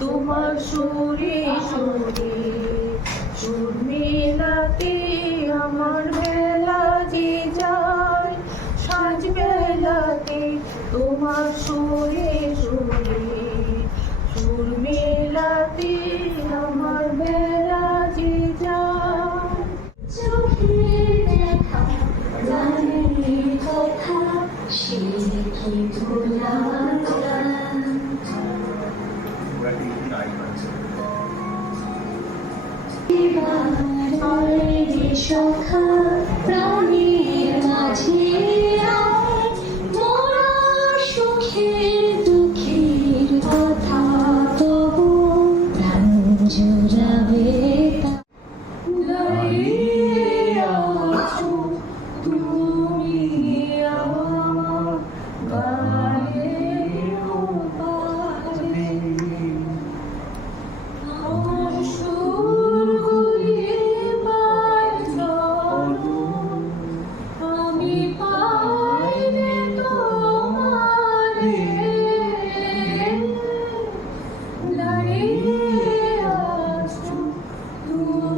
তোমার সুরে সুরে সুর মেলাতে আমার বেলা যে যায়, সাজ বেলাতে তোমার সুরে সুরে সুর মেলাতে আমার বেলা যে যায়। চোখে দেখা গানের কথা সে কি ভোলা যায়। এবার রে সখা প্রাণের মাঝে আয়, মোরা সুখের দুঃখের কথা তবু প্রাণ জুড়াবে তা। দাঁড়িয়ে আছো তুমি আমার গায়ের ওপারে, আমার সুরগুলি পায় চলো, আমি পাইলে তোমারে। দাঁড়িয়ে আছো তুমি